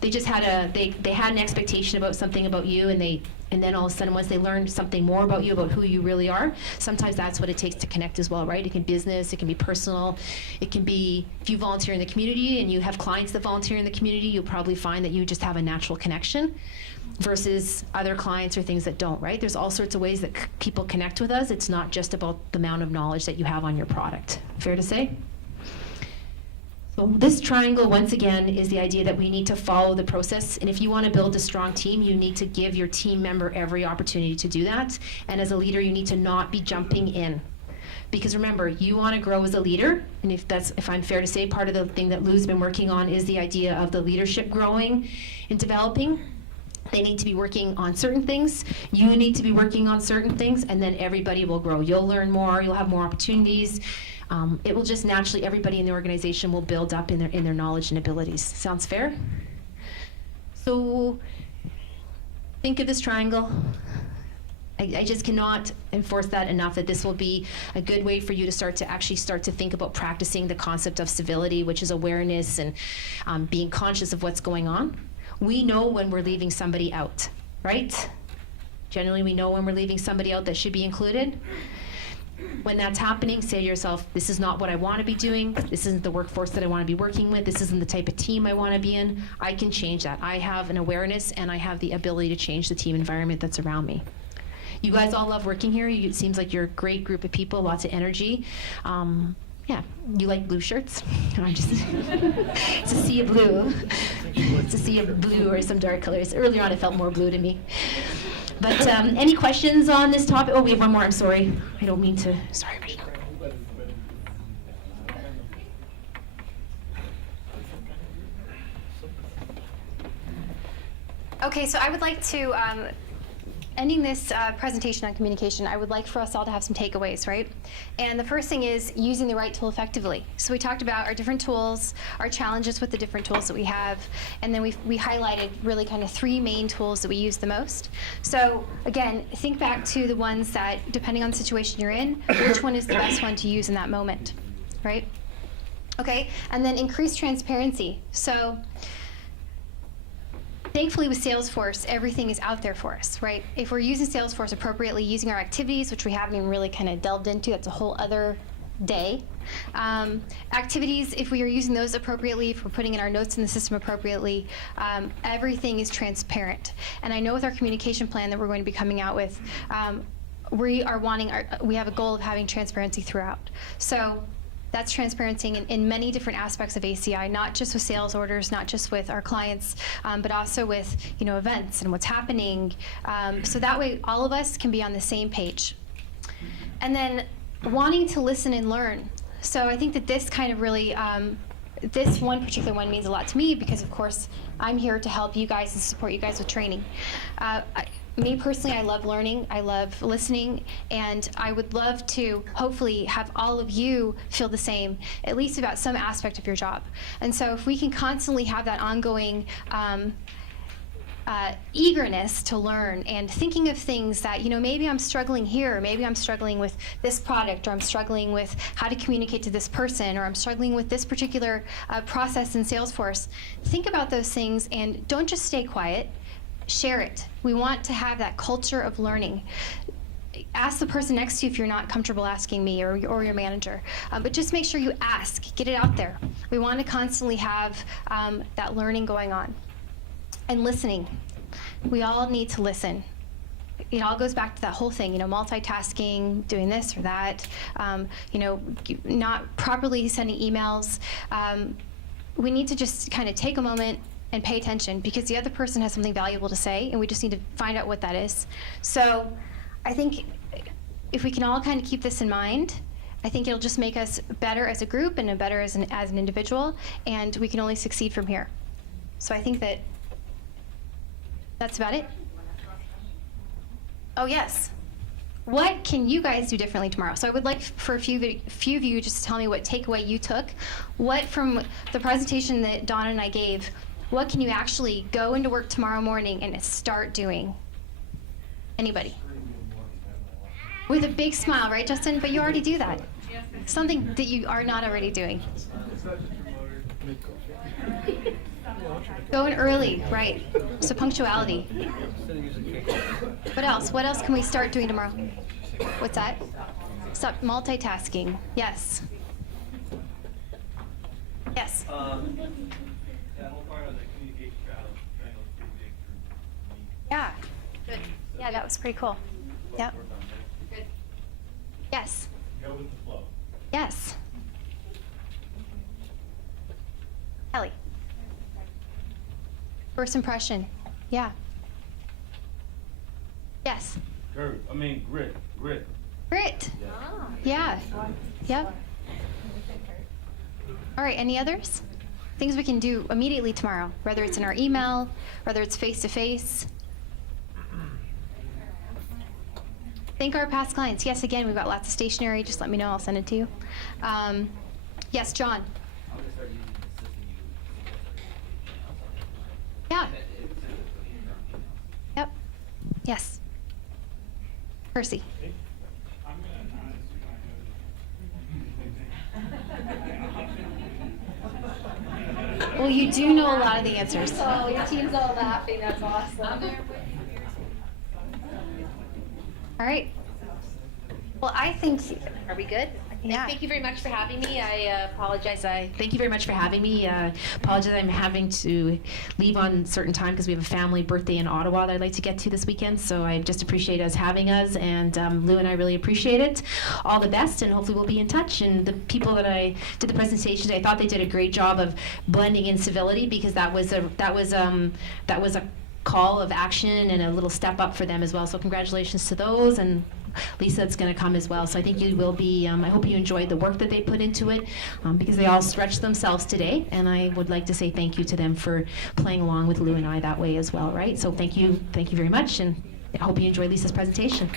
they just had they had an expectation about something about you, and then all of a sudden, once they learn something more about you, about who you really are, sometimes that's what it takes to connect as well, right? It can be business, it can be personal, it can be, if you volunteer in the community and you have clients that volunteer in the community, you'll probably find that you just have a natural connection versus other clients or things that don't, right? There's all sorts of ways that people connect with us. It's not just about the amount of knowledge that you have on your product. Fair to say? So this triangle, once again, is the idea that we need to follow the process. And if you want to build a strong team, you need to give your team member every opportunity to do that. And as a leader, you need to not be jumping in. Because remember, you want to grow as a leader. And if I'm fair to say, part of the thing that Lou's been working on is the idea of the leadership growing and developing. They need to be working on certain things. You need to be working on certain things, and then everybody will grow. You'll learn more. You'll have more opportunities. It will just naturally, everybody in the organization will build up in their knowledge and abilities. Sounds fair? So think of this triangle. I just cannot enforce that enough, that this will be a good way for you to start to think about practicing the concept of civility, which is awareness and being conscious of what's going on. We know when we're leaving somebody out, right? Generally, we know when we're leaving somebody out that should be included. When that's happening, say to yourself, this is not what I want to be doing. This isn't the workforce that I want to be working with. This isn't the type of team I want to be in. I can change that. I have an awareness, and I have the ability to change the team environment that's around me. You guys all love working here. It seems like you're a great group of people, lots of energy. Yeah, you like blue shirts? It's a sea of blue. It's a sea of blue or some dark colors. Earlier on, it felt more blue to me. But any questions on this topic? Oh, we have one more. I'm sorry. I don't mean to. Sorry, Rachel. Okay, so I would like to, ending this presentation on communication, I would like for us all to have some takeaways, right? And the first thing is using the right tool effectively. So we talked about our different tools, our challenges with the different tools that we have, and then we highlighted really kind of 3 main tools that we use the most. So again, think back to the ones that, depending on the situation you're in, which one is the best one to use in that moment, right? Okay, and then increase transparency. So thankfully with Salesforce, everything is out there for us, right? If we're using Salesforce appropriately, using our activities, which we haven't even really kind of delved into, that's a whole other day. Activities, if we are using those appropriately, if we're putting in our notes in the system appropriately, everything is transparent. And I know with our communication plan that we're going to be coming out with, we have a goal of having transparency throughout. So that's transparency in many different aspects of ACI, not just with sales orders, not just with our clients, but also with events and what's happening. So that way, all of us can be on the same page. And then wanting to listen and learn. So I think that this kind of really, this one particular one means a lot to me because, of course, I'm here to help you guys and support you guys with training. Me personally, I love learning, I love listening, and I would love to hopefully have all of you feel the same, at least about some aspect of your job. And so if we can constantly have that ongoing eagerness to learn and thinking of things that, maybe I'm struggling here, or maybe I'm struggling with this product, or I'm struggling with how to communicate to this person, or I'm struggling with this particular process in Salesforce. Think about those things and don't just stay quiet. Share it. We want to have that culture of learning. Ask the person next to you if you're not comfortable asking me or your manager. But just make sure you ask. Get it out there. We want to constantly have that learning going on. And listening. We all need to listen. It all goes back to that whole thing, multitasking, doing this or that, not properly sending emails. We need to just kind of take a moment and pay attention because the other person has something valuable to say and we just need to find out what that is. So I think if we can all kind of keep this in mind, I think it'll just make us better as a group and better as an individual, and we can only succeed from here. So I think that's about it. Oh yes. What can you guys do differently tomorrow? So I would like for a few of you just to tell me what takeaway you took. What from the presentation that Dawna and I gave, what can you actually go into work tomorrow morning and start doing? Anybody? With a big smile, right, Justin? But you already do that. Something that you are not already doing. Going early, right. So punctuality. What else? What else can we start doing tomorrow? What's that? Stop multitasking. Yes. Yes. That whole part of the communication triangle is pretty big for me. Yeah. Good. Yeah, that was pretty cool. Yep. Good. Yes. Go with the flow. Yes. Ellie. First impression. Yeah. Yes. Grit. Grit. Grit. Yeah. Yep. All right, any others? Things we can do immediately tomorrow, whether it's in our email, whether it's face-to-face. Thank our past clients. Yes, again, we've got lots of stationery. Just let me know. I'll send it to you. Yes, John. I'm gonna start using the system you. Yeah. Yep. Yes. Percy. Well, you do know a lot of the answers. Oh, your team's all laughing. That's awesome. All right. Well, I think. Are we good? Yeah. Thank you very much for having me. I apologize. Thank you very much for having me. Apologize I'm having to leave on certain time because we have a family birthday in Ottawa that I'd like to get to this weekend. So I just appreciate us having us, and Lou and I really appreciate it. All the best, and hopefully we'll be in touch. And the people that I did the presentation, I thought they did a great job of blending in civility, because that was a call of action and a little step up for them as well. So congratulations to those, and Lisa, it's going to come as well. So I think you will be, I hope you enjoyed the work that they put into it, because they all stretched themselves today, and I would like to say thank you to them for playing along with Lou and I that way as well, right? So thank you very much, and I hope you enjoyed Lisa's presentation.